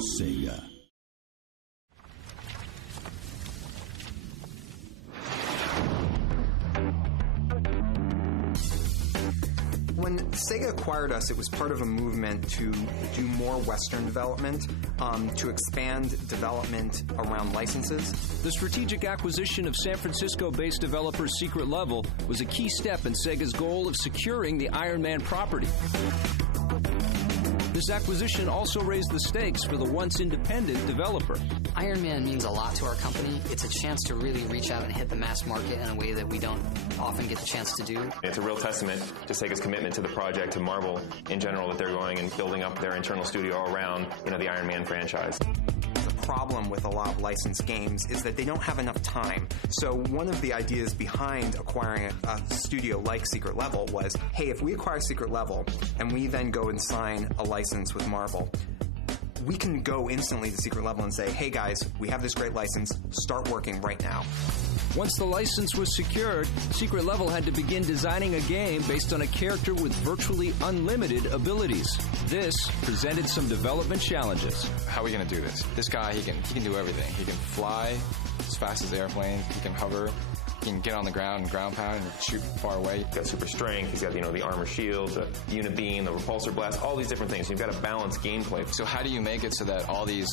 Sega. When Sega acquired us, it was part of a movement to do more Western development, to expand development around licenses. The strategic acquisition of San Francisco-based developer Secret Level was a key step in Sega's goal of securing the Iron Man property. This acquisition also raised the stakes for the once independent developer. Iron Man means a lot to our company. It's a chance to really reach out and hit the mass market in a way that we don't often get the chance to do. It's a real testament to Sega's commitment to the project, to Marvel in general, that they're going and building up their internal studio around, the Iron Man franchise. The problem with a lot of licensed games is that they don't have enough time. So one of the ideas behind acquiring a studio like Secret Level was, hey, if we acquire Secret Level and we then go and sign a license with Marvel, we can go instantly to Secret Level and say, hey guys, we have this great license, start working right now. Once the license was secured, Secret Level had to begin designing a game based on a character with virtually unlimited abilities. This presented some development challenges. How are we going to do this? This guy, he can do everything. He can fly as fast as airplanes. He can hover. He can get on the ground and ground pound and shoot far away. He's got super strength. He's got, the armor shield, the unibeam, the repulsor blast, all these different things. You've got to balance gameplay. So how do you make it so that all these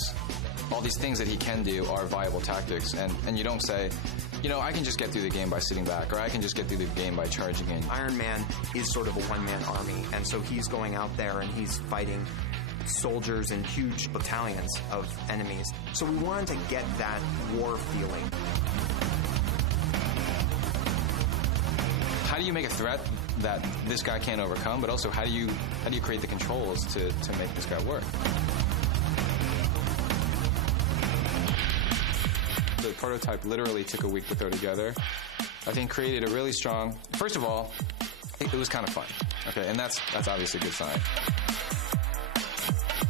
things that he can do are viable tactics? And you don't say, I can just get through the game by sitting back, or I can just get through the game by charging in. Iron Man is sort of a one-man army, and so he's going out there and he's fighting soldiers and huge battalions of enemies. So we wanted to get that war feeling. How do you make a threat that this guy can't overcome, but also how do you create the controls to make this guy work? The prototype literally took a week to throw together. I think created a really strong... First of all, it was kind of fun. Okay, and that's obviously a good sign.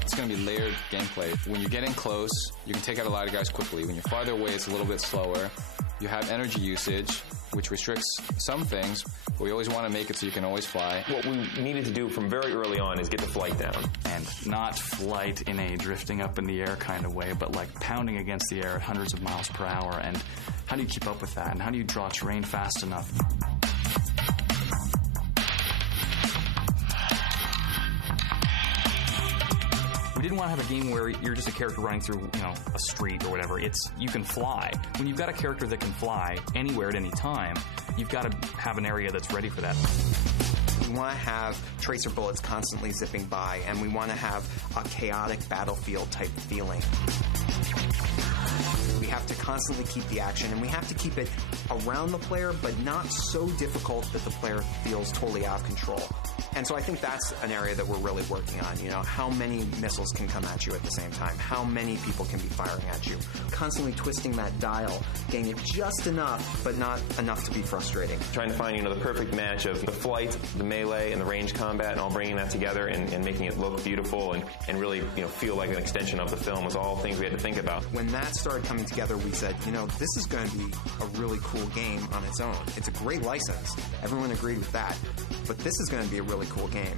It's going to be layered gameplay. When you get in close, you can take out a lot of guys quickly. When you're farther away, it's a little bit slower. You have energy usage, which restricts some things, but we always want to make it so you can always fly. What we needed to do from very early on is get the flight down. And not flight in a drifting up in the air kind of way, but like pounding against the air at hundreds of miles per hour. And how do you keep up with that? And how do you draw terrain fast enough? We didn't want to have a game where you're just a character running through, a street or whatever. You can fly. When you've got a character that can fly anywhere at any time, you've got to have an area that's ready for that. We want to have tracer bullets constantly zipping by, and we want to have a chaotic battlefield type feeling. We have to constantly keep the action, and we have to keep it around the player, but not so difficult that the player feels totally out of control. And so I think that's an area that we're really working on. How many missiles can come at you at the same time? How many people can be firing at you? Constantly twisting that dial, getting it just enough, but not enough to be frustrating. Trying to find, the perfect match of the flight, the melee, and the range combat, and all bringing that together and making it look beautiful and really, feel like an extension of the film was all things we had to think about. When that started coming together, we said, this is going to be a really cool game on its own. It's a great license. Everyone agreed with that. But this is going to be a really cool game.